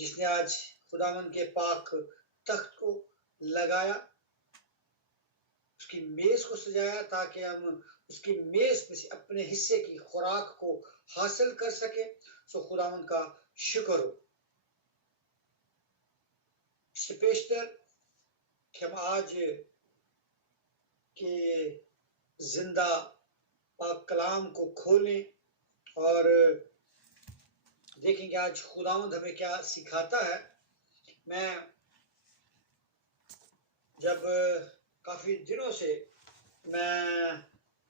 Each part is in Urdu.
جس نے آج خداوند کے پاک تخت کو لگایا، اس کی میز کو سجایا تاکہ ہم اس کی میز میں سے اپنے حصے کی خوراک کو حاصل کر سکیں۔ سو خداوند کا شکر ہو۔ اس سے پیشتر کہ ہم آج کے زندہ پاک کلام کو کھولیں اور دیکھیں کہ آج خداوند ہمیں کیا سکھاتا ہے۔ میں جب کافی دنوں سے میں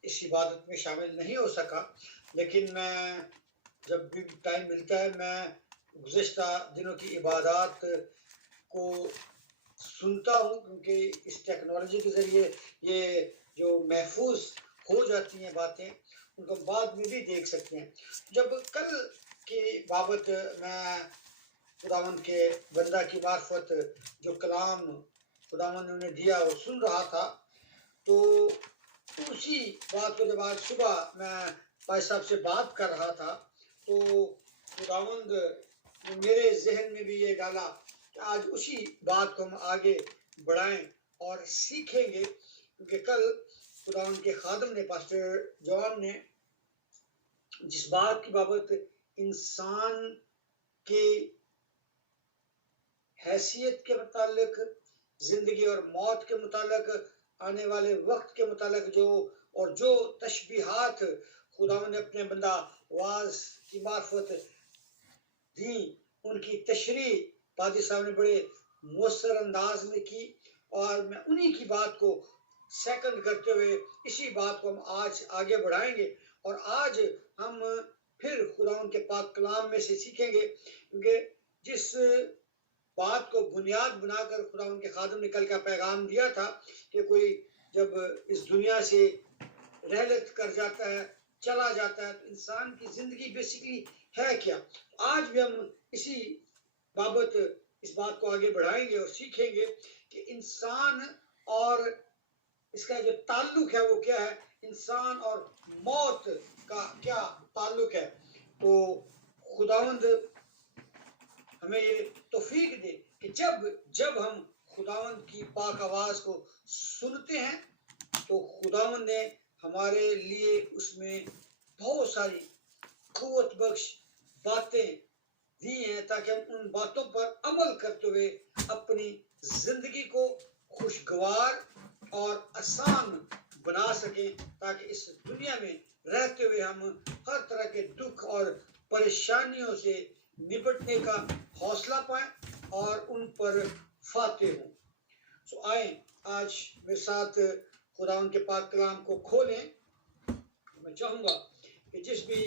اس عبادت میں شامل نہیں ہو سکا، لیکن میں جب بھی ٹائم ملتا ہے میں گزشتہ دنوں کی عبادات کو سنتا ہوں، کیونکہ اس ٹیکنالوجی کے ذریعے یہ جو محفوظ ہو جاتی ہیں باتیں، ان کو بعد میں بھی دیکھ سکتے ہیں۔ جب کل کی بابت میں خداوند کے بندہ کی معرفت جو کلام خداوند نے انہیں دیا وہ سن رہا تھا، تو اسی بات کو جب آج صبح میں بھائی صاحب سے بات کر رہا تھا تو خداوند نے میرے ذہن میں بھی یہ ڈالا کہ آج اسی بات کو ہم آگے بڑھائیں اور سیکھیں گے، کیونکہ کل خداوند کے خادم نے پاسٹر جوان نے جس بات کی بابت انسان کی حیثیت کے متعلق، زندگی اور موت کے متعلق، آنے والے وقت کے متعلق جو تشبیہات خداوند نے اپنے بندہ واعظ کی معرفت دی، ان کی تشریح پادری صاحب نے بڑے مؤثر انداز میں کی، اور میں انہی کی بات کو سیکنڈ کرتے ہوئے اسی بات کو ہم آج آگے بڑھائیں گے، اور آج ہم پھر خداوند کے پاک کلام میں سے سیکھیں گے، کیونکہ جس بات کو بنیاد بنا کر خداوند کے خادم نے کل کا پیغام دیا تھا کہ کوئی جب اس دنیا سے رحلت کر جاتا ہے، چلا جاتا ہے، تو انسان کی زندگی بیسیکلی ہے کیا۔ آج بھی ہم اسی بابت اس بات کو آگے بڑھائیں گے اور سیکھیں گے کہ انسان اور اس کا جو تعلق ہے وہ کیا ہے، انسان اور موت کا کیا تعلق ہے۔ تو خداوند ہمیں یہ توفیق دے کہ جب ہم خداوند کی پاک آواز کو سنتے ہیں تو خداوند نے ہمارے لیے اس میں بہت ساری قوت بخش باتیں دی ہیں تاکہ ہم ان باتوں پر عمل کرتے ہوئے اپنی زندگی کو خوشگوار اور آسان بنا سکیں، تاکہ اس دنیا میں رہتے ہوئے ہم ہر طرح کے دکھ اور پریشانیوں سے نپٹنے کا حوصلہ پائیں اور ان پر فاتح ہوں۔ سو آئیں آج میرے ساتھ خداوند کے پاک کلام کو کھولیں۔ میں چاہوں گا کہ جس بھی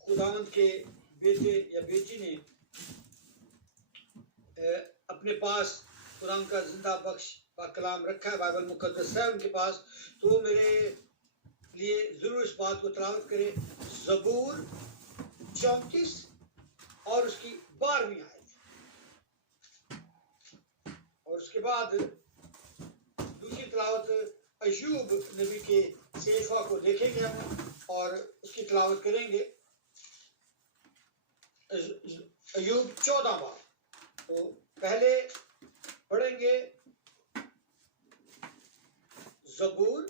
خداوند کے بیٹے یا بیٹی نے اپنے پاس قرآن کا زندہ بخش پاک کلام رکھا ہے، بائبل مقدس ہے ان کے پاس، تو وہ میرے لیے ضرور اس بات کو تلاوت کرے، زبور 34 اور اس کی 12ویں آیت، اور اس کے بعد دوسری تلاوت ایوب نبی کے صحیفہ کو دیکھیں گے ہم اور اس کی تلاوت کریں گے، ایوب 14 بار۔ تو پہلے پڑھیں گے زبور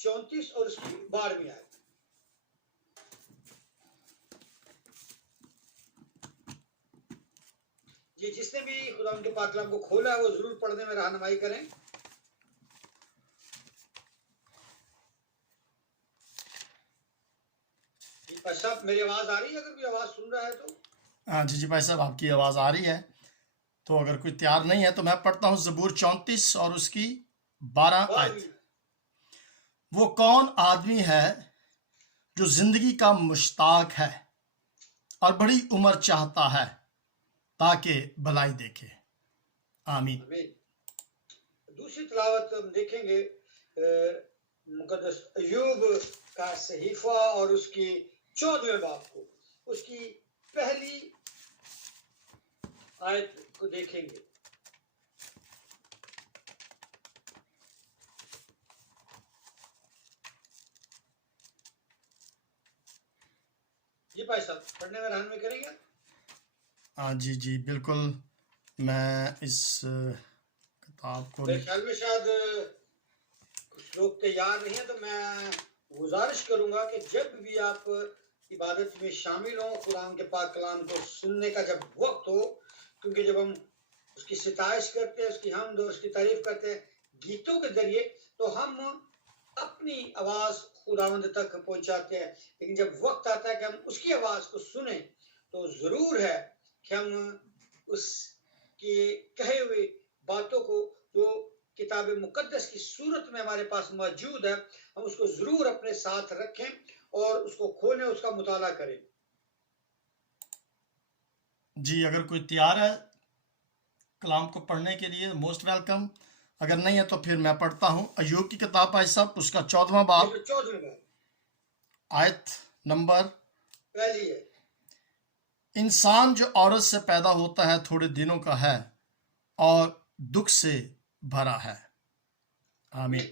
34 اور اس کی 12ویں آیت۔ جی جس نے بھی خدا ان کے پاک کلام کو کھولا ہے وہ ضرور پڑھنے میں رہنمائی کریں۔ جی بھائی صاحب میری آواز آ رہی ہے؟ اگر کوئی آواز سن رہا ہے تو جی بھائی صاحب آپ کی آواز آ رہی ہے، تو اگر کوئی تیار نہیں ہے تو میں پڑھتا ہوں زبور 34 اور اس کی 12 آیت۔ وہ کون آدمی ہے جو زندگی کا مشتاق ہے اور بڑی عمر چاہتا ہے تاکہ بھلائی دیکھے۔ آمین۔ دوسری تلاوت ہم دیکھیں گے مقدس ایوب کا صحیفہ اور اس کی 14ویں باب کو، اس کی پہلی آیت کو دیکھیں گے۔ جی بھائی صاحب پڑھنے میں رہنمائی کریں گے؟ ہاں جی جی بالکل، میں اس کتاب کو میرے خیال میں شاید کچھ لوگ تیار نہیں ہیں، تو میں گزارش کروں گا کہ جب بھی آپ عبادت میں شامل ہوں، قرآن کے پاک کلام کو سننے کا جب وقت ہو، کیونکہ جب ہم اس کی ستائش کرتے ہیں، اس کی حمد اور اس کی تعریف کرتے ہیں گیتوں کے ذریعے، تو ہم اپنی آواز خداوند تک پہنچاتے ہیں، لیکن جب وقت آتا ہے کہ ہم اس کی آواز کو سنیں تو ضرور ہے کہ ہم اس کی کہے ہوئے باتوں کو جو کتاب مقدس کی صورت میں ہمارے پاس موجود ہے، ہم اس کو ضرور اپنے ساتھ رکھیں اور اس کو کھولیں، اس کا مطالعہ کریں۔ جی اگر کوئی تیار ہے کلام کو پڑھنے کے لیے موسٹ ویلکم، اگر نہیں ہے تو پھر میں پڑھتا ہوں ایوب کی کتاب بھائی صاحب، اس کا 14واں باب، 14 آیت نمبر پہلی ہے۔ انسان جو عورت سے پیدا ہوتا ہے تھوڑے دنوں کا ہے اور دکھ سے بھرا ہے۔ آمین۔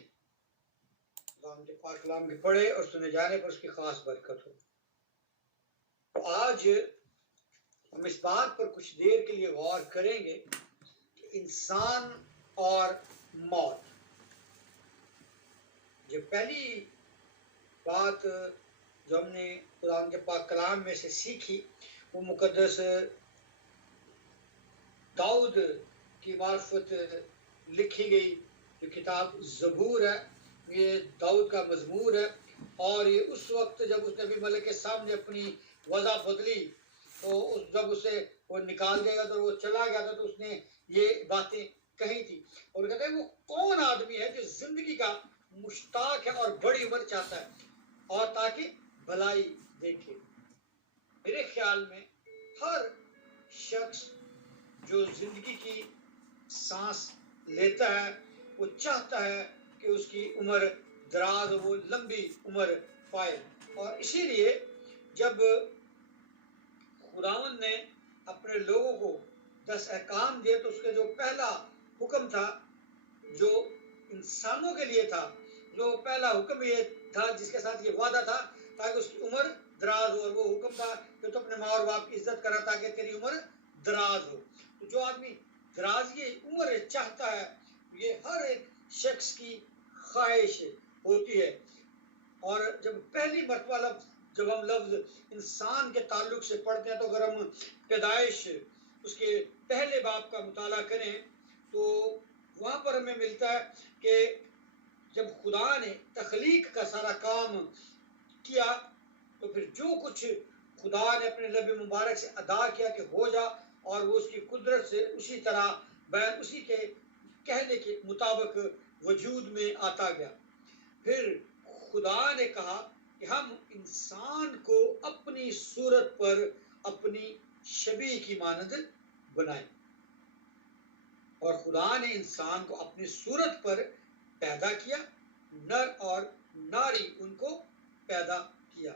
خداوند کے پاک کلام کے پڑھے اور سنے جانے پر اس کی خاص برکت ہو۔ تو آج ہم اس بات پر کچھ دیر کے لیے غور کریں گے کہ انسان اور موت۔ جو پہلی بات جو ہم نے قرآن کے پاک کلام میں سے سیکھی، وہ مقدس داؤد کی معرفت لکھی گئی جو کتاب زبور ہے، یہ داؤد کا مزمور ہے، اور یہ اس وقت جب اس نے ابی ملک کے سامنے اپنی وضع بدلی، تو جب اسے وہ نکال دیا گیا تو وہ چلا گیا تھا، تو اس نے یہ باتیں کہی تھی، اور کہتے ہیں وہ کون آدمی ہے جو زندگی کا مشتاق ہے اور بڑی عمر چاہتا ہے اور تاکہ بھلائی دیکھے۔ میرے خیال میں ہر شخص جو زندگی کی سانس لیتا ہے وہ چاہتا ہے کہ اس کی عمر دراز، وہ لمبی عمر پائے، اور اسی لیے جب خداوند نے اپنے لوگوں کو 10 احکام دیے تو اس کا جو پہلا حکم تھا جو انسانوں کے لیے تھا، جو پہلا حکم یہ تھا جس کے ساتھ یہ وعدہ تھا تاکہ اس کی عمر دراز ہو، اور وہ حکم تھا کہ تو اپنے ماں اور باپ کی عزت کرا تاکہ تیری عمر دراز ہو۔ تو جو آدمی درازی عمر چاہتا ہے، یہ ہر ایک شخص کی خواہش ہوتی ہے، اور جب پہلی مرتبہ جب ہم لفظ انسان کے تعلق سے پڑھتے ہیں تو اگر ہم پیدائش اس کے پہلے باب کا مطالعہ کریں تو وہاں پر ہمیں ملتا ہے کہ جب خدا نے تخلیق کا سارا کام کیا تو پھر جو کچھ خدا نے اپنے لب مبارک سے ادا کیا کہ ہو جا، اور وہ اس کی قدرت سے اسی طرح بیان اسی کے کہنے کے مطابق وجود میں آتا گیا۔ پھر خدا نے کہا کہ ہم انسان کو اپنی صورت پر اپنی شبیہ کی مانند بنائیں، اور خدا نے انسان کو اپنی صورت پر پیدا کیا، نر اور ناری ان کو پیدا کیا۔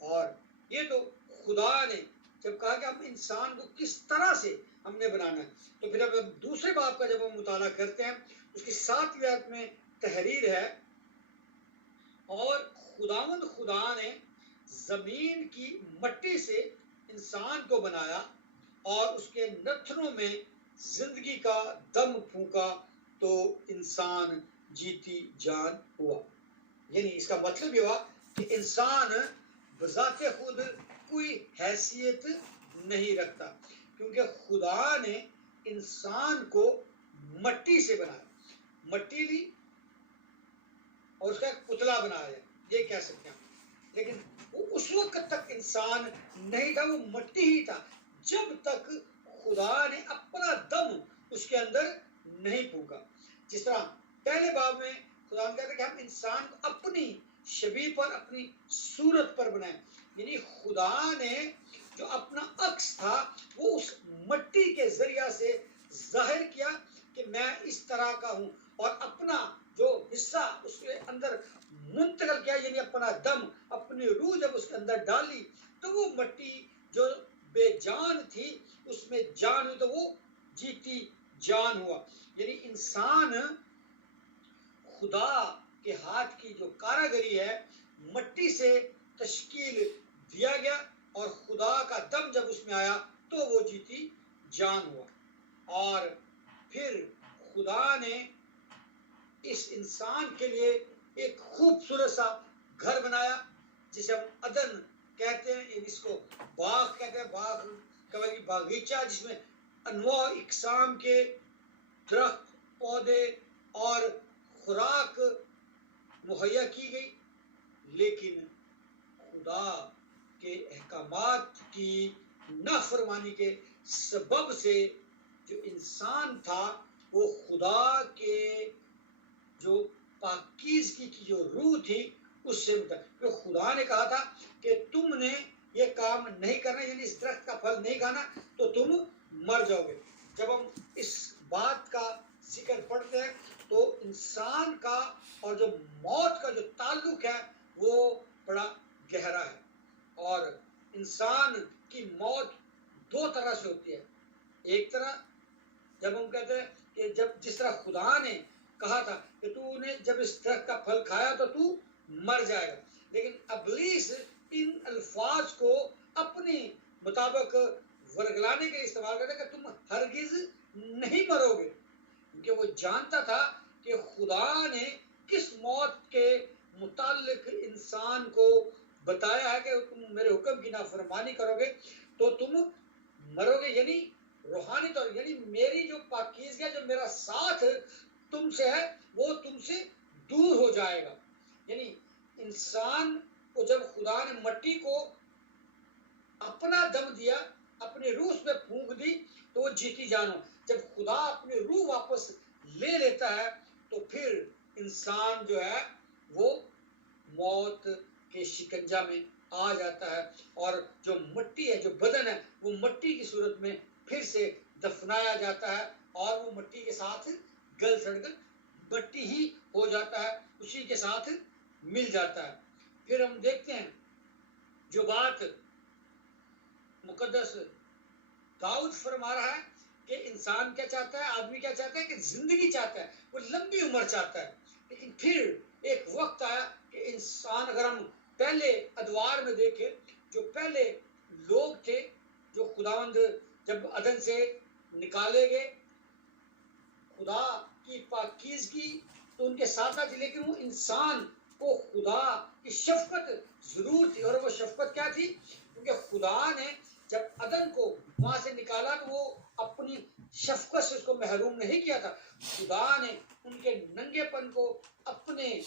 اور یہ تو خدا نے جب کہا کہ ہم انسان کو کس طرح سے ہم نے بنانا ہے، تو پھر اب دوسرے باب کا جب ہم مطالعہ کرتے ہیں اس کی 7ویں آیت میں تحریر ہے، اور خداوند خدا نے زمین کی مٹی سے انسان کو بنایا اور اس کے نتنوں میں زندگی کا دم پھونکا تو انسان جیتی جان ہوا۔ یعنی اس کا مطلب یہ ہوا کہ انسان بذات خود کوئی حیثیت نہیں رکھتا، کیونکہ خدا نے انسان کو مٹی سے بنایا، مٹی لی اور اس کا ایک پتلا بنایا ہے، یہ کہہ سکتے ہیں، لیکن وہ اس وقت تک انسان نہیں تھا، وہ مٹی ہی تھا جب تک خدا نے اپنا دم اس کے اندر نہیں پھونکا۔ جس طرح پہلے باب میں خدا نے کہا کہ ہم انسان کو اپنی شبیہ پر اپنی صورت پر بنائیں، یعنی خدا نے جو اپنا عکس تھا وہ اس مٹی کے ذریعہ سے ظاہر کیا کہ میں اس طرح کا ہوں، اور اپنا جو حصہ اس کے اندر منتقل کیا، یعنی اپنا دم، اپنی روح جب اس کے اندر ڈالی تو وہ مٹی جو بے جان تھی اس میں جان ہوئی، تو وہ جیتی جان ہوا۔ یعنی انسان خدا کے ہاتھ کی جو کاراگری ہے، مٹی سے تشکیل دیا گیا، اور خدا کا دم جب اس میں آیا تو وہ جیتی جان ہوا. اور پھر خدا نے اس انسان کے لیے ایک خوبصورت سا گھر بنایا جسے ہم عدن کہتے ہیں. اس کو باغ کہتے ہیں, باغ کا باغیچہ جس میں انواع اقسام کے درخت, پودے اور خوراک مہیا کی گئی. لیکن خدا کے احکامات کی نافرمانی کے سبب سے جو انسان تھا وہ خدا کے جو پاکیزگی کی جو روح تھی اس سے کہ خدا نے کہا تھا کہ تم نے یہ کام نہیں کرنا, یعنی اس درخت کا پھل نہیں کھانا تو تم مر جاؤ گے. جب ہم اس بات کا ذکر پڑھتے ہیں تو انسان کا اور جو موت کا جو تعلق ہے وہ بڑا گہرا ہے. اور انسان کی موت دو طرح سے ہوتی ہے. ایک طرح جب ہم کہتے ہیں کہ جس طرح خدا نے کہا تھا کہ تو نے جب اس درخت کا پھل کھایا تو تو مر جائے گا, لیکن ابلیس ان الفاظ کو اپنے مطابق ورگلانے کے لیے استعمال کرتا ہے کہ تم ہرگز نہیں مرو گے, کیونکہ وہ جانتا تھا کہ خدا نے کس موت کے متعلق انسان کو بتایا ہے کہ تم میرے حکم کی نافرمانی کرو گے تو تم مرو گے, یعنی روحانی طور, یعنی میری جو پاکیزگی ہے, جو میرا ساتھ تم سے ہے وہ تم سے دور ہو جائے گا. یعنی انسان کو جب خدا نے مٹی کو اپنا دم دیا, اپنی روح میں پھونک دی تو وہ جیتی جان ہو. جب خدا اپنی روح واپس لے لیتا ہے تو پھر انسان جو ہے وہ موت کے شکنجہ میں آ جاتا ہے, اور جو مٹی ہے, جو بدن ہے, وہ مٹی کی صورت میں پھر سے دفنایا جاتا ہے اور وہ مٹی کے ساتھ گل سڑ کر مٹی ہی ہو جاتا ہے, اسی کے ساتھ مل جاتا ہے. پھر ہم دیکھتے ہیں جو بات مقدس داؤد فرما رہا ہے کہ انسان کیا چاہتا ہے, آدمی کیا چاہتا ہے کہ زندگی چاہتا ہے, وہ لمبی عمر چاہتا ہے. لیکن پھر ایک وقت آیا کہ انسان, اگر ہم پہلے ادوار میں دیکھیں, جو پہلے لوگ تھے جو خداوند جب عدن سے نکالے گئے, خدا کی پاکیزگی تو ان کے ساتھ تھی, لیکن وہ انسان کو خدا کی شفقت ضرور تھی. اور وہ شفقت کیا تھی, کیونکہ خدا نے جب عدن کو وہاں سے نکالا تو وہ اپنی شفقت سے اس کو محروم نہیں کیا تھا. خدا نے ان کے ننگے پن کو اپنے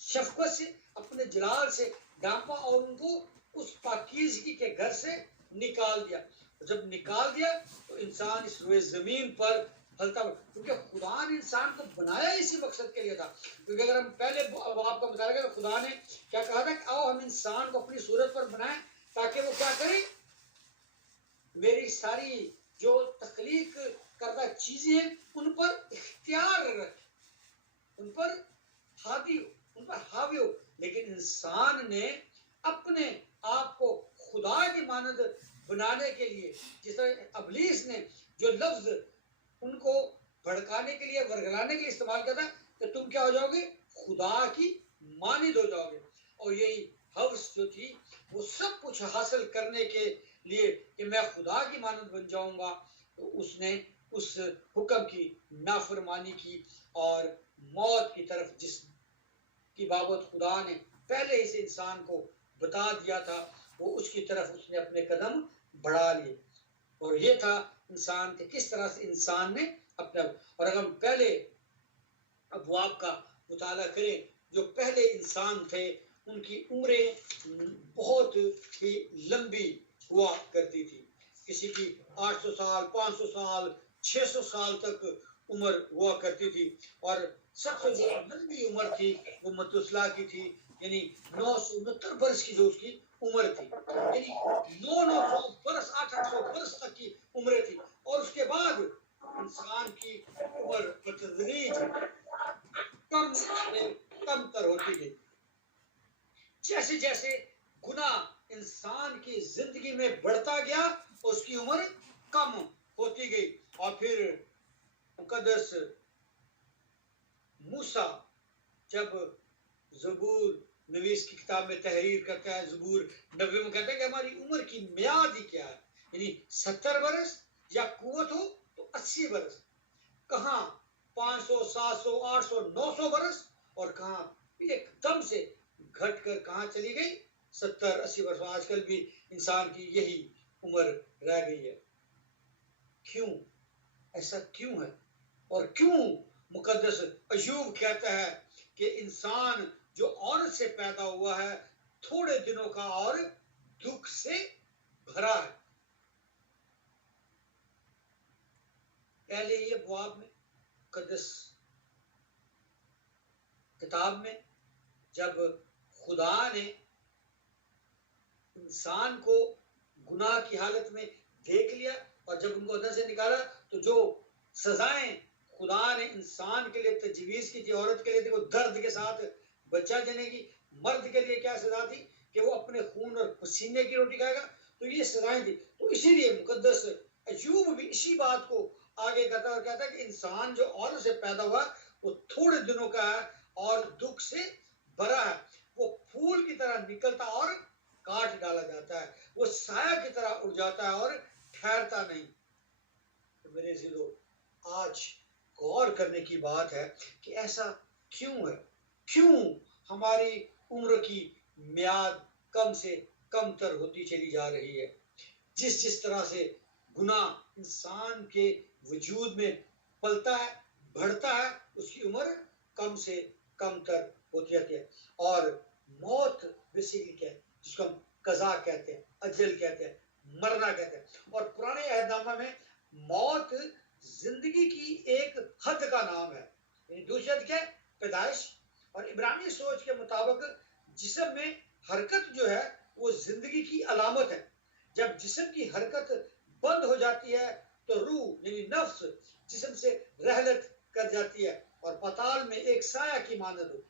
شفقت سے, اپنے جلال سے ڈھانپا اور ان کو اس پاکیزگی کے گھر سے نکال دیا. جب نکال دیا تو انسان اس روئے زمین پر ہلتا, کیونکہ خدا نے انسان کو بنایا اسی مقصد کے لیے تھا. کیونکہ اگر ہم پہلے آپ کا مطالعہ کریں تو خدا نے کیا کہا تھا کہ آؤ ہم انسان کو اپنی صورت پر بنائیں تاکہ وہ کیا کرے, میری ساری جو تخلیق کردہ چیزیں ہیں ان پر اختیار رکھے, ان پر حاوی ہو. لیکن انسان نے اپنے آپ کو خدا کی مانند بنانے کے لیے, جس طرح ابلیس نے جو لفظ ان کو بھڑکانے کے لیے, ورگلانے کے لیے استعمال کرتا ہے کہ تم کیا ہو جاؤ گے, خدا کی مانند ہو جاؤ گے. اور یہی حوث جو تھی وہ سب کچھ حاصل کرنے کے لیے کہ میں خدا کی مانند بن جاؤں گا, تو اس نے اس حکم کی نافرمانی کی اور موت کی طرف, جس کی بابت خدا نے پہلے ہی سے انسان کو بتا دیا تھا, وہ اس کی طرف اس نے اپنے قدم بڑھا لیے. اور یہ تھا انسان کے کس طرح سے انسان نے اپنے, اور اگر ہم پہلے ابواب کا مطالعہ کریں, جو پہلے انسان تھے ان کی عمریں بہت ہی لمبی ہوا کرتی تھی. کسی کی 800 سال, 500 سال, 600 سال تک عمر ہوا کرتی تھی. اور سب سے جو لمبی عمر تھی وہ متوسلا کی تھی, یعنی 969 برس کی جو اس کی عمر تھی, یعنی 900 برس, 800 برس تک کی عمریں تھی. اور اس کے بعد انسان کی عمر بتدریج کم سے کم تر ہوتی گئی. جیسے جیسے گناہ انسان کی زندگی میں بڑھتا گیا اس کی عمر کم ہوتی گئی. اور پھر مقدس موسیٰ جب زبور نویس کی کتاب میں تحریر کرتا ہے, زبور 90 میں کہتا ہے کہ ہماری عمر کی میعاد ہی کیا ہے, یعنی 70 برس یا قوت ہو تو 80 برس. کہاں 500 700 800 900 برس اور کہاں ایک دم سے گھٹ کر کہاں چلی گئی 70 80 برس. آج کل بھی انسان کی یہی عمر رہ گئی ہے. کیوں ایسا کیوں ہے؟ اور کیوں مقدس ایوب کہتا ہے کہ انسان جو عورت سے پیدا ہوا ہے تھوڑے دنوں کا اور دکھ سے بھرا ہے؟ پہلے یہ ابواب میں مقدس کتاب میں جب خدا نے انسان کو گناہ کی حالت میں دیکھ لیا اور جب ان کو ادھر سے نکالا تو جو سزائیں خدا نے انسان کے لیے تجویز کی تھی عورت کے لیے تھی وہ درد کے ساتھ بچہ جنے گی. مرد کے لیے کیا سزا تھی کہ وہ اپنے خون اور پسینے کی روٹی کھائے گا. تو یہ سزائیں تھی. تو اسی لیے مقدس ایوب بھی اسی بات کو آگے کرتا ہے اور کہتا ہے کہ انسان جو عورت سے پیدا ہوا وہ تھوڑے دنوں کا ہے اور دکھ سے بھرا ہے. وہ پھول کی طرح نکلتا اور کاٹ ڈالا جاتا ہے. وہ سایہ کی طرح اڑ جاتا ہے اور ٹھہرتا نہیں. تو میرے عزیزو آج غور کرنے کی بات ہے کہ ایسا کیوں ہے؟ کیوں ہماری عمر کی میعاد کم سے کم تر ہوتی چلی جا رہی ہے؟ جس طرح سے گناہ انسان کے وجود میں پلتا ہے بڑھتا ہے اس کی عمر کم سے کم تر ہوتی جاتی ہے. اور موت بیسیکلی کیا ہے جس کو ہم قضا کہتے ہیں اجل کہتے ہیں مرنا کہتے ہیں. اور پرانے عہد نامہ میں موت زندگی کی ایک حد کا نام ہے. یعنی دوسری حد کیا ہے؟ پیدائش. اور عبرانی سوچ کے مطابق جسم میں حرکت جو ہے وہ زندگی کی علامت ہے. جب جسم کی حرکت بند ہو جاتی ہے تو روح یعنی نفس جسم سے رحلت کر جاتی ہے اور پتال میں ایک سایہ کی مانند ہوتی ہے.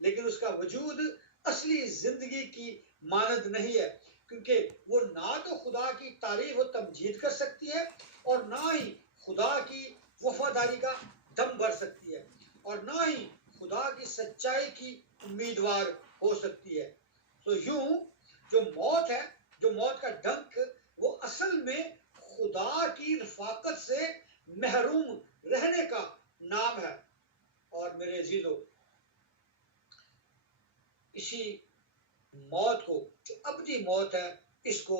لیکن اس کا وجود اصلی زندگی کی مانند نہیں ہے کیونکہ وہ نہ تو خدا کی تعریف و تمجید کر سکتی ہے اور نہ ہی خدا کی وفاداری کا دم بھر سکتی ہے اور نہ ہی خدا کی سچائی کی امیدوار ہو سکتی ہے. تو یوں جو موت ہے جو موت کا ڈنک وہ اصل میں خدا کی رفاقت سے محروم رہنے کا نام ہے. اور میرے عزیزو اسی موت کو جو ابدی موت ہے اس کو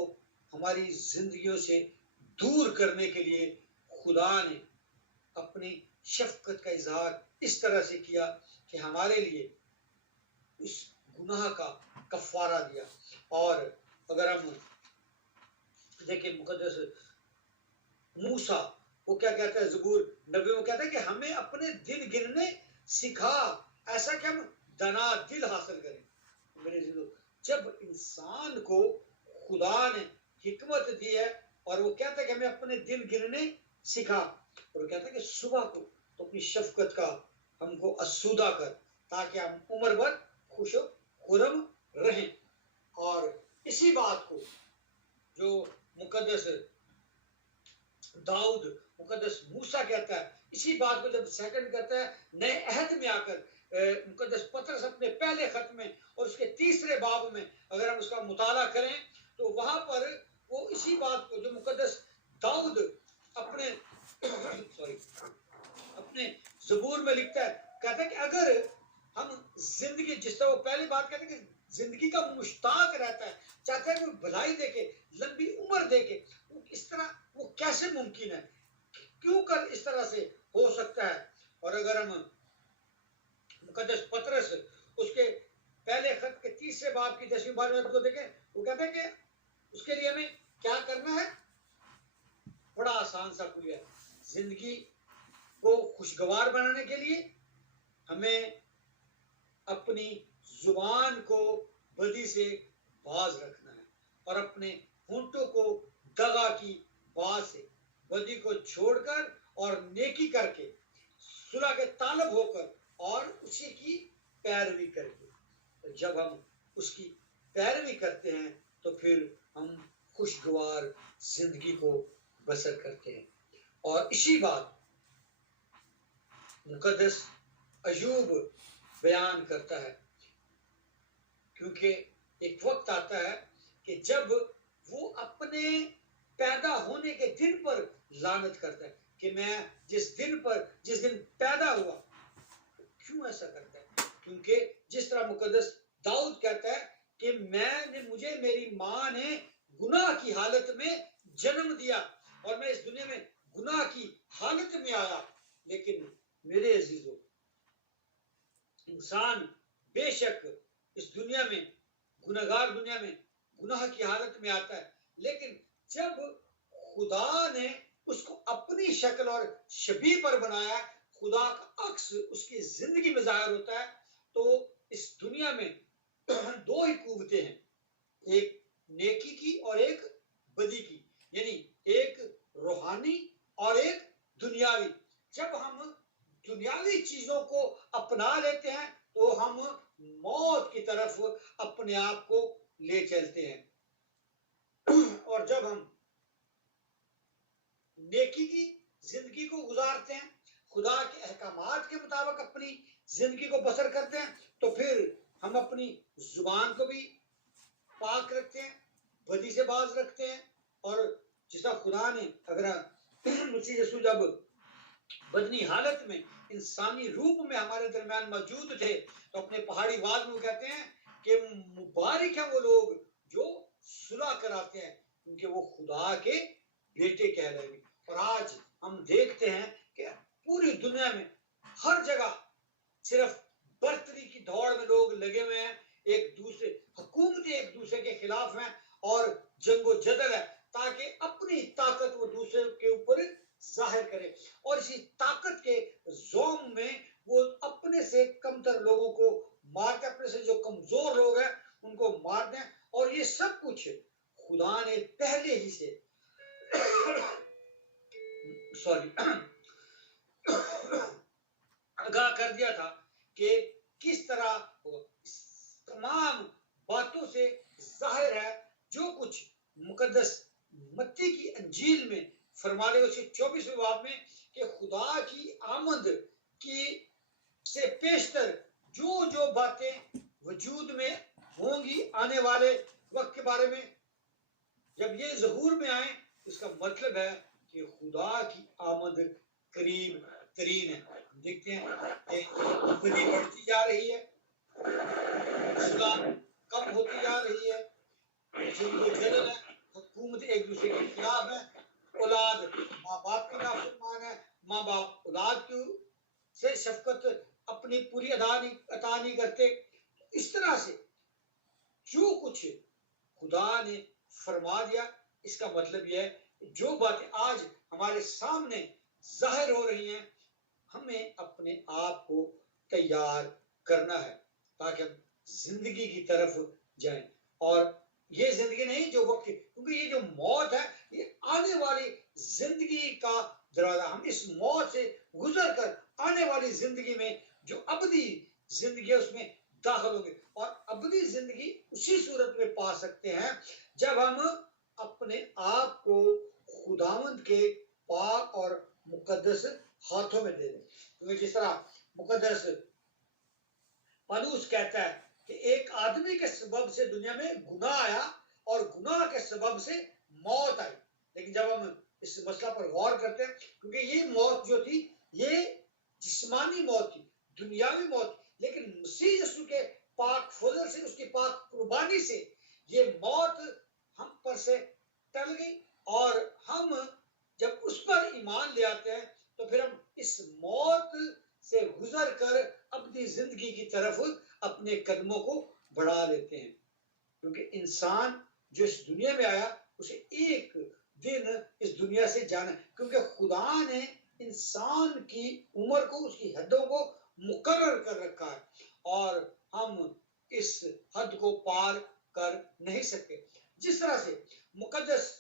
ہماری زندگیوں سے دور کرنے کے لیے خدا نے اپنی شفقت کا اظہار اس طرح سے کیا کہ ہمارے لیے اس گناہ کا کفارہ دیا. اور اگر ہم دیکھیں مقدس موسیٰ وہ کیا کہتا ہے زبور 90 میں کہتا ہے کہ ہمیں اپنے دن گننے سکھا ایسا کہ ہم دنا دل حاصل کریں. میرے عزیزو جب انسان کو خدا نے حکمت دی ہے اور وہ کہتا ہے کہ ہمیں اپنے دن گننے سکھا اور وہ کہتا ہے کہ صبح کو تو اپنی شفقت کا ہم کو اسودہ کر تاکہ ہم عمر بھر خوش و خرم رہیں. اور اسی بات کو جو مقدس داؤد مقدس موسیٰ کہتا ہے اسی بات کو جب سیکنڈ کرتا ہے نئے عہد میں آ کر مقدس پطرس اپنے پہلے خط میں اور اس کے تیسرے باب میں اگر ہم اس کا مطالعہ کریں تو وہاں پر وہ اسی بات کو جو مقدس داؤد اپنے اپنے زبور میں لکھتا ہے کہتا ہے کہ اگر ہم زندگی جس طرح وہ پہلی بات کہتے ہیں کہ زندگی کا مشتاق رہتا ہے چاہتا ہے کہ وہ بھلائی دیکھے لمبی عمر دیکھے وہ اس طرح وہ کیسے ممکن ہے کیوں کر اس طرح سے ہو سکتا ہے. اور اگر ہم مقدس پطرس اس کے پہلے خط کے تیسرے باب کی 10ویں 12ویں کو دیکھیں وہ کہتا ہے کہ اس کے لیے ہمیں کیا کرنا ہے بڑا آسان سا کلیہ ہے. زندگی کو خوشگوار بنانے کے لیے ہمیں اپنی زبان کو بدی سے باز رکھنا ہے اور اپنے ہونٹوں کو دغا کی بات سے بدی کو چھوڑ کر اور نیکی کر کے صلح کے طالب ہو کر اور اسی کی پیروی کر کے جب ہم اس کی پیروی کرتے ہیں تو پھر ہم خوشگوار زندگی کو بسر کرتے ہیں. اور اسی بات مقدس ایوب بیان کرتا ہے کیونکہ ایک وقت آتا ہے کہ جب وہ اپنے پیدا ہونے کے دن پر لعنت کرتا ہے کہ میں جس دن پیدا ہوا. کیوں ایسا کرتا ہے؟ کیونکہ جس طرح مقدس داؤد کہتا ہے کہ مجھے میری ماں نے گناہ کی حالت میں جنم دیا اور میں اس دنیا میں گناہ کی حالت میں آیا. لیکن میرے عزیزو، انسان بے شک اس دنیا میں گناہگار دنیا میں گناہ کی حالت میں آتا ہے، لیکن جب خدا نے اس کو اپنی شکل اور شبیہ پر بنایا، خدا کا عکس اس کی زندگی میں ظاہر ہوتا ہے، تو اس دنیا میں دو ہی قوتیں ہیں، ایک نیکی کی اور ایک بدی کی، یعنی ایک روحانی اور ایک دنیاوی. جب ہم دنیاوی چیزوں کو اپنا لیتے ہیں تو ہم موت کی طرف اپنے آپ کو لے چلتے ہیں، اور جب ہم نیکی کی زندگی کو گزارتے ہیں، خدا کے احکامات کے مطابق اپنی زندگی کو بسر کرتے ہیں، تو پھر ہم اپنی زبان کو بھی پاک رکھتے ہیں، بدی سے باز رکھتے ہیں. اور جس طرح خدا نے اگر مسیح یسوع جب بدنی حالت میں انسانی روپ میں ہمارے درمیان موجود تھے تو اپنے پہاڑی وعظ میں وہ کہتے ہیں کہ مبارک ہیں وہ لوگ جو صلح کراتے ہیں کیونکہ وہ خدا کے بیٹے کہہ رہے ہیں. اور آج ہم دیکھتے ہیں کہ پوری دنیا میں ہر جگہ صرف برتری کی دوڑ میں لوگ لگے ہوئے ہیں، حکومتیں ایک دوسرے کے خلاف ہیں اور جنگ و جدل ہے تاکہ اپنی طاقت وہ دوسرے کے اوپر ظاہر کرے، اور اسی طاقت کے زوم میں وہ اپنے سے کمتر لوگوں کو مارتے، اپنے سے جو کمزور لوگ ہیں ان کو مارتے ہیں. اور یہ سب کچھ خدا نے پہلے ہی سے آگاہ کر دیا تھا کہ کس طرح تمام باتوں سے ظاہر ہے. جو کچھ مقدس متی کی انجیل میں فرما دے اس کے 24ویں باب میں کہ خدا کی آمد کی سے پیشتر جو باتیں وجود میں ہوں گی آنے والے وقت کے بارے میں، جب یہ ظہور میں آئیں اس کا مطلب ہے کہ خدا کی آمد قریب ترین ہے. دیکھتے ہیں کہ بدی بڑھتی جا رہی ہے، اسلام کم ہوتی جا رہی ہے، جنگ و جدل ہے، حکومت ایک دوسرے کے خلاف ہے، اولاد ماں باپ کی نافرمان ہے، ماں باپ اولاد کی سے شفقت اپنی پوری عطا نہیں کرتے. اس طرح سے جو کچھ خدا نے فرما دیا اس کا مطلب یہ ہے جو باتیں آج ہمارے سامنے ظاہر ہو رہی ہیں ہمیں اپنے آپ کو تیار کرنا ہے تاکہ ہم زندگی کی طرف جائیں. اور یہ زندگی نہیں جو وقت، کیونکہ یہ جو موت ہے یہ آنے والی زندگی کا دروازہ. ہم اس موت سے گزر کر آنے والی زندگی میں جو ابدی زندگی ہے اس میں داخل ہوں گے، اور ابدی زندگی اسی صورت میں پا سکتے ہیں جب ہم اپنے آپ کو خداوند کے پاک اور مقدس ہاتھوں میں دے دیں. کیونکہ جس طرح مقدس پالوس کہتا ہے کہ ایک آدمی کے سبب سے دنیا میں گناہ آیا اور گناہ کے سبب سے موت آئی. لیکن جب ہم اس مسئلہ پر غور کرتے ہیں، کیونکہ یہ موت جو تھی یہ جسمانی موت تھی، دنیاوی موت، لیکن مسیح یسوع کے پاک فضل سے، اس کی پاک قربانی سے یہ موت ہم پر سے ٹل گئی، اور ہم جب اس پر ایمان لے آتے ہیں تو پھر ہم اس موت سے گزر کر اپنی زندگی کی طرف اپنے قدموں کو بڑھا لیتے ہیں. کیونکہ انسان جو اس دنیا میں آیا اسے ایک دن اس دنیا سے جانا ہے، کیونکہ خدا نے انسان کی عمر کو، اس کی حدوں کو مقرر کر رکھا ہے اور ہم اس حد کو پار کر نہیں سکتے. جس طرح سے مقدس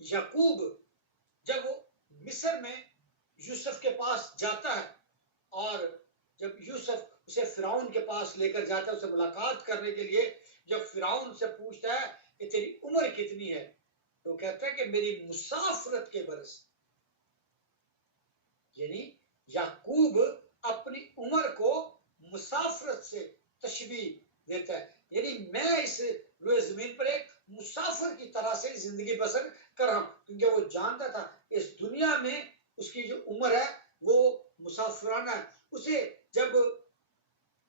یعقوب جب وہ مصر میں یوسف کے پاس جاتا ہے اور جب یوسف اسے فرعون کے پاس لے کر جاتا ہے اسے ملاقات کرنے کے لیے، جب فرعون سے پوچھتا ہے کہ تیری عمر کتنی ہے تو کہتا ہے کہ میری مسافرت کے برس. یعنی یعقوب اپنی عمر کو مسافرت سے تشبیہ دیتا ہے، یعنی میں اس روئے زمین پر ایک مسافر کی طرح سے زندگی بسر کر رہا ہوں، کیونکہ وہ جانتا تھا اس دنیا میں اس کی جو عمر ہے وہ مسافرانہ ہے. اسے جب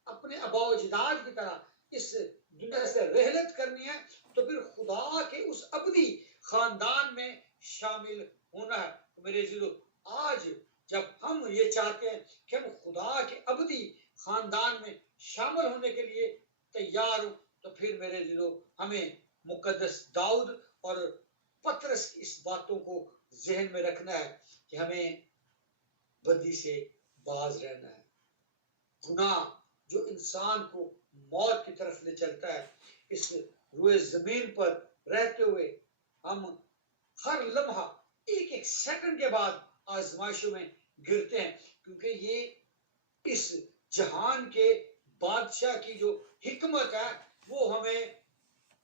اپنے آبا و اجداد کی طرح اس دنیا سے رحلت کرنی ہے تو پھر خدا کے اس ابدی خاندان میں شامل ہونا ہے. تو میرے عزیزو، آج جب ہم یہ چاہتے ہیں کہ ہم خدا کے ابدی خاندان میں شامل ہونے کے لیے تیار ہوں، تو پھر میرے عزیزو ہمیں مقدس داؤد اور پطرس کی اس باتوں کو ذہن میں رکھنا ہے کہ ہمیں بدی سے باز رہنا ہے. گناہ جو انسان کو موت کی طرف لے چلتا ہے، اس روئے زمین پر رہتے ہوئے ہم ہر لمحہ ایک ایک سیکنڈ کے بعد آزمائشوں میں گرتے ہیں، کیونکہ یہ اس جہان کے بادشاہ کی جو حکمت ہے وہ ہمیں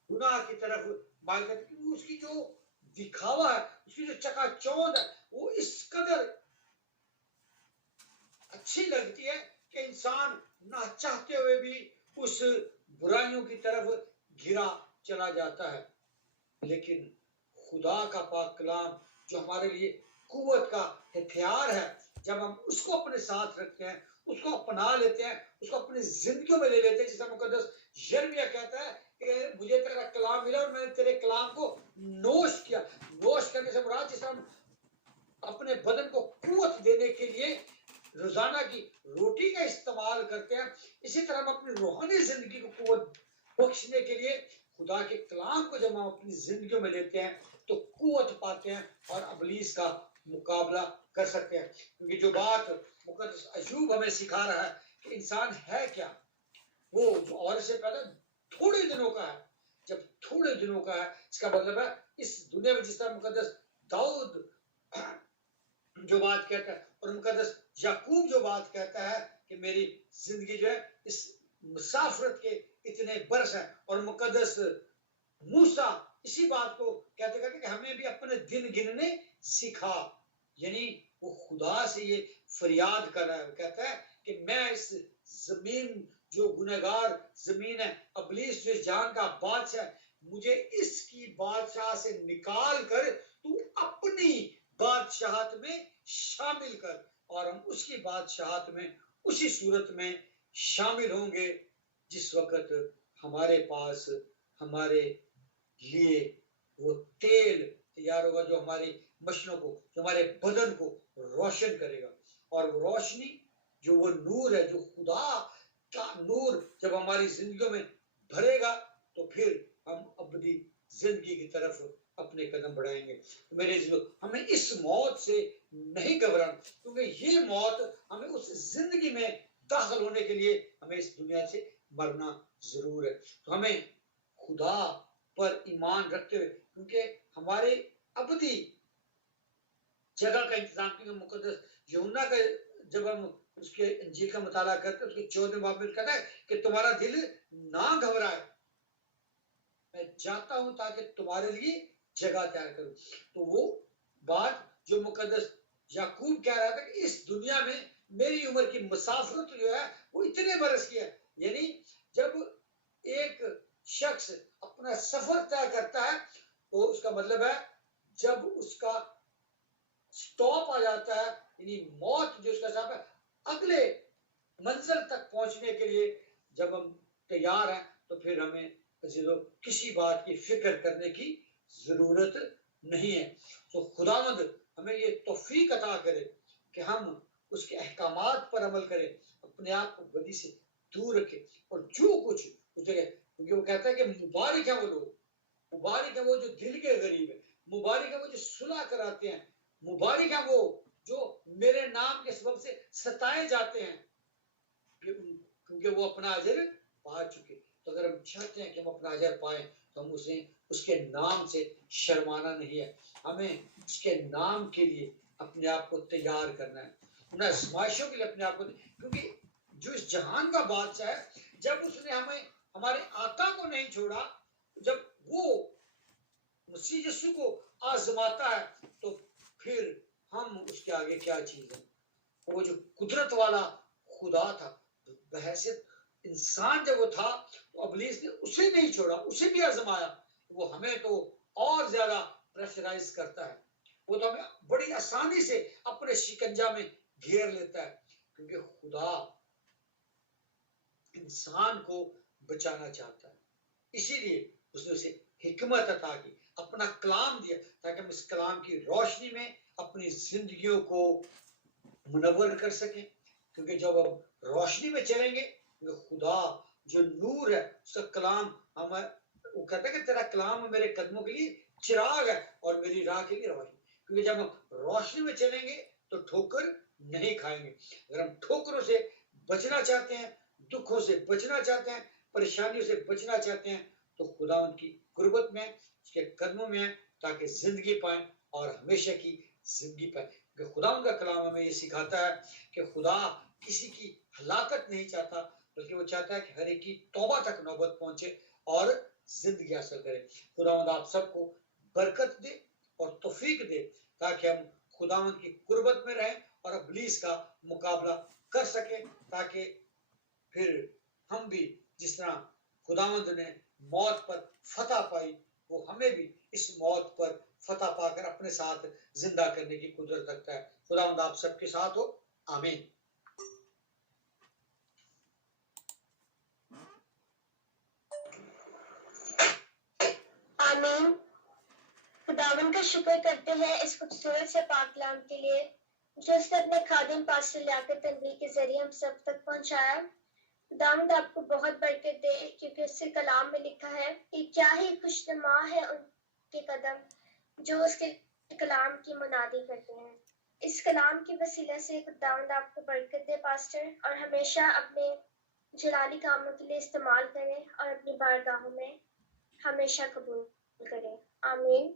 گناہ کی طرف مائل کرتی ہے. اس کی جو دکھاوا ہے، اس کی جو چکا چوند ہے، وہ اس قدر اچھی لگتی ہے کہ انسان نہ چاہتے ہوئے بھی اس برائیوں کی طرف گرا چلا جاتا ہے. لیکن خدا کا پاک کلام جو ہمارے لیے قوت کا ہتھیار ہے، جب ہم اس کو اپنے ساتھ رکھتے ہیں، اس کو اپنا لیتے ہیں، اس کو اپنی زندگیوں میں لے لیتے ہیں، جیسا مقدس یرمیہ کہتا ہے کہ مجھے تیرا کلام ملا اور میں نے تیرے کلام کو نوش کیا. نوش کرنے سے مراد جیسا ہم اپنے بدن کو قوت دینے کے لیے روزانہ کی روٹی کا استعمال کرتے ہیں، اسی طرح ہم اپنی روحانی زندگی کو قوت بخشنے کے لیے خدا کے کلام کو جب ہم اپنی زندگیوں میں لیتے ہیں تو قوت پاتے ہیں اور ابلیس کا مقابلہ کر سکتے ہیں. کیونکہ جو بات مقدس ایوب ہمیں سکھا رہا ہے کہ انسان ہے کیا، وہ جو عورت سے پیدا تھوڑے دنوں کا ہے. جب تھوڑے دنوں کا ہے، اس کا مطلب ہے اس دنیا میں جس طرح مقدس داؤد جو بات کہتا ہے اور مقدس یعقوب جو بات کہتا ہے کہ میری زندگی جو ہے اس مسافرت کے اتنے برس ہیں، اور مقدس موسیٰ اسی بات کو کہتے کہ ہمیں بھی اپنے دن گننے سکھا. یعنی وہ خدا سے یہ فریاد کر رہا ہے، وہ کہتا ہے کہ میں اس زمین جو گنہگار زمین ہے، ابلیس جو اس جہان کا بادشاہ ہے، مجھے اس کی بادشاہ سے نکال کر تو اپنی بادشاہت میں شامل کر، اور ہم اس کی بادشاہت میں اسی صورت میں شامل ہوں گے جس وقت ہمارے پاس ہمارے لیے وہ تیل تیار ہوگا جو ہماری مشنوں کو، جو ہمارے بدن کو روشن کرے گا. اور وہ روشنی جو وہ نور ہے، جو خدا کا نور جب ہماری زندگیوں میں بھرے گا تو پھر ہم ابدی زندگی کی طرف اپنے قدم بڑھائیں گے. میرے عزیزو، ہمیں اس موت سے نہیں گھبرانا، کیونکہ یہ موت ہمیں اس زندگی میں داخل ہونے کے لیے ہمیں اس دنیا سے مرنا ضرور ہے. تو ہمیں خدا پر ایمان رکھتے ہوئے، کیونکہ ہمارے ابدی جگہ کا انتظام، کیونکہ مقدس یوحنا کا جب ہم اس کے انجیل کا مطالعہ کرتے ہیں، اس کے 14 باب میں کہتا ہے کہ تمہارا دل نہ گھبرائے، میں جاتا ہوں تاکہ تمہارے لیے جگہ تیار کروں. تو وہ بات جو مقدس یعقوب کہہ رہا تھا کہ اس دنیا میں میری عمر کی مسافرت جو ہے وہ اتنے برس کی ہے. یعنی جب ایک شخص اپنا سفر طے کرتا ہے تو اس کا مطلب ہے جب اس کا سٹاپ آ جاتا ہے، یعنی موت جو اس کا ساتھ ہے، اگلے منزل تک پہنچنے کے لیے جب ہم تیار ہیں تو پھر ہمیں کسی بات کی فکر کرنے کی ضرورت نہیں ہے. تو خداوند ہمیں یہ توفیق عطا کرے کہ ہم اس کے احکامات پر عمل کریں، اپنے آپ کو بدی سے دور رکھیں، اور جو کچھ اس جگہ، کیونکہ وہ کہتا ہے کہ مبارک ہے وہ لوگ، مبارک ہے وہ جو دل کے غریب ہے، مبارک ہے وہ جو صلح کراتے ہیں، مبارک ہے وہ جو میرے نام کے سبب سے ستائے جاتے ہیں، کیونکہ وہ اپنا اجر پا چکے. تو اگر ہم چاہتے ہیں کہ ہم اپنا اجر پائیں تو ہم اسے اس کے نام سے شرمانا نہیں ہے، ہمیں اس کے نام کے لیے اپنے آپ کو تیار کرنا ہے، ان آزمائشوں کے لیے اپنے آپ کو، کیونکہ جو اس جہان کا بادشاہ ہے، جب اس نے ہمیں ہمارے آقا کو نہیں چھوڑا، جب وہ مسیح یسوع کو آزماتا ہے تو پھر ہم اس کے آگے کیا چیز ہے. وہ جو قدرت والا خدا تھا، بحیثیت انسان جب وہ تھا تو ابلیس نے اسے نہیں چھوڑا، اسے بھی آزمایا، وہ ہمیں تو اور زیادہ پریشرائز کرتا ہے، وہ تو ہمیں بڑی آسانی سے اپنے شکنجا میں گھیر لیتا ہے، کیونکہ خدا انسان کو بچانا چاہتا ہے، اسی لیے اس نے اسے حکمت عطا کی، اپنا کلام دیا تاکہ ہم اس کلام کی روشنی میں اپنی زندگیوں کو منور کر سکیں، کیونکہ جب ہم روشنی میں چلیں گے، خدا جو نور ہے اس کا کلام ہمیں، وہ کہتا ہے کہ تیرا کلام میرے قدموں کے لیے چراغ ہے اور میری راہ کے لیے روشنی، کیونکہ جب ہم روشنی میں چلیں گے تو ٹھوکر نہیں کھائیں گے۔ اگر ہم ٹھوکروں سے بچنا چاہتے ہیں، دکھوں سے بچنا چاہتے ہیں، پریشانیوں سے بچنا چاہتے ہیں، تو خدا ان کی قربت میں، اس کے قدموں میں ہیں، تاکہ زندگی پائیں اور ہمیشہ کی زندگی پائیں، کہ خدا ان کا کلام ہمیں یہ سکھاتا ہے کہ خدا کسی کی ہلاکت نہیں چاہتا، بلکہ وہ چاہتا ہے کہ ہر ایک کی توبہ تک نوبت پہنچے اور زندگی حاصل کرے۔ خداوند آپ سب کو برکت دے اور توفیق دے تاکہ ہم خداوند کی قربت میں رہیں اور ابلیس کا مقابلہ کر سکیں، تاکہ پھر ہم بھی جس طرح خداوند نے موت پر فتح پائی، وہ ہمیں بھی اس موت پر فتح پا کر اپنے ساتھ زندہ کرنے کی قدرت رکھتا ہے۔ خداوند آپ سب کے ساتھ ہو، آمین۔ آمین۔ خداوند کا شکر کرتے ہیں اس خوبصورت سے پاک کلام کے لیے جو اس نے اپنے خادم پاسٹر لیاقت تنویر کے ذریعے ہم سب تک پہنچایا۔ خداوند آپ کو بہت برکت دے، کیونکہ اس کے کلام میں لکھا ہے کہ کیا ہی خوشنما ہے ان کے قدم جو اس کے کلام کی منادی کرتے ہیں۔ اس کلام کی وسیلہ سے خداوند آپ کو برکت دے پاسٹر، اور ہمیشہ اپنے جلالی کاموں کے لیے استعمال کریں اور اپنی بارگاہوں میں ہمیشہ قبول کریں۔ آمین۔